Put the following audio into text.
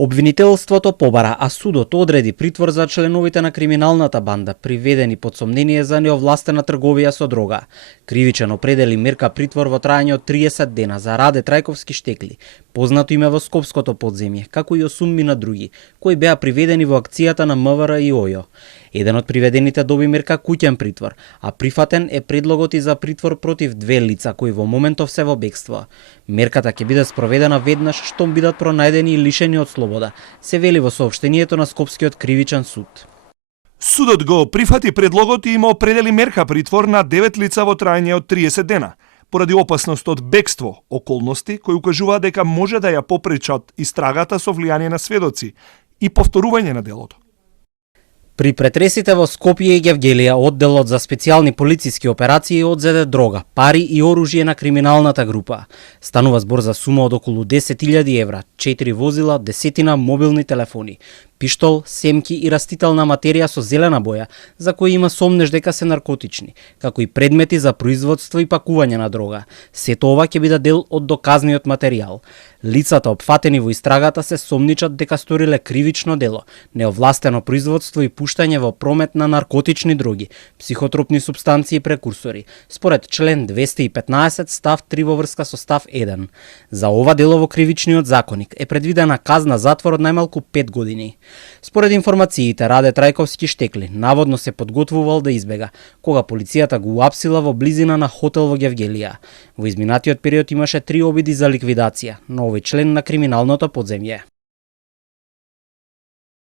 Обвинителството побара, а судот одреди притвор за членовите на криминалната банда, приведени под сомнение за неовластена трговија со дрога. Кривичен определи мерка притвор во траење од 30 дена за Раде Трајковски Штекли, познато име во Скопското подземје, како и 8 други, кои беа приведени во акцијата на МВР и ОЈО. Еден од приведените доби мерка куќен притвор, а прифатен е предлогот и за притвор против 2 лица кои во моментов се во бегство. Мерката ќе биде спроведена веднаш штом бидат пронајдени и лишени од слобода, се вели во соопштението на Скопскиот кривичен суд. Судот го прифати предлогот и има определи мерка притвор на 9 лица во траење од 30 дена, поради опасност од бегство, околности кои укажуваат дека може да ја попречат истрагата со влијание на сведоци и повторување на делото. При претресите во Скопје и Гевгелија, одделот за специјални полициски операции одзеде дрога, пари и оружје на криминалната група. Станува збор за сума од околу 10.000 евра, 4 возила, десетина мобилни телефони, пиштол, семки и растителна материја со зелена боја, за кои има сомнеж дека се наркотични, како и предмети за производство и пакување на дрога. Сето ова ќе биде дел од доказниот материјал. Лицата опфатени во истрагата се сомничат дека сториле кривично дело, неовластено производство и пуштање во промет на наркотични дроги, психотропни супстанции и прекурсори, според член 215 став 3 во врска со став 1. За ова дело во кривичниот законник е предвидена казна затвор од најмалку 5 години. Според информациите, Раде Трајковски Штекли наводно се подготвувал да избега, кога полицијата го уапсила во близина на хотел во Гевгелија. Во изминатиот период имаше 3 обиди за ликвидација на овој член на криминалното подземје.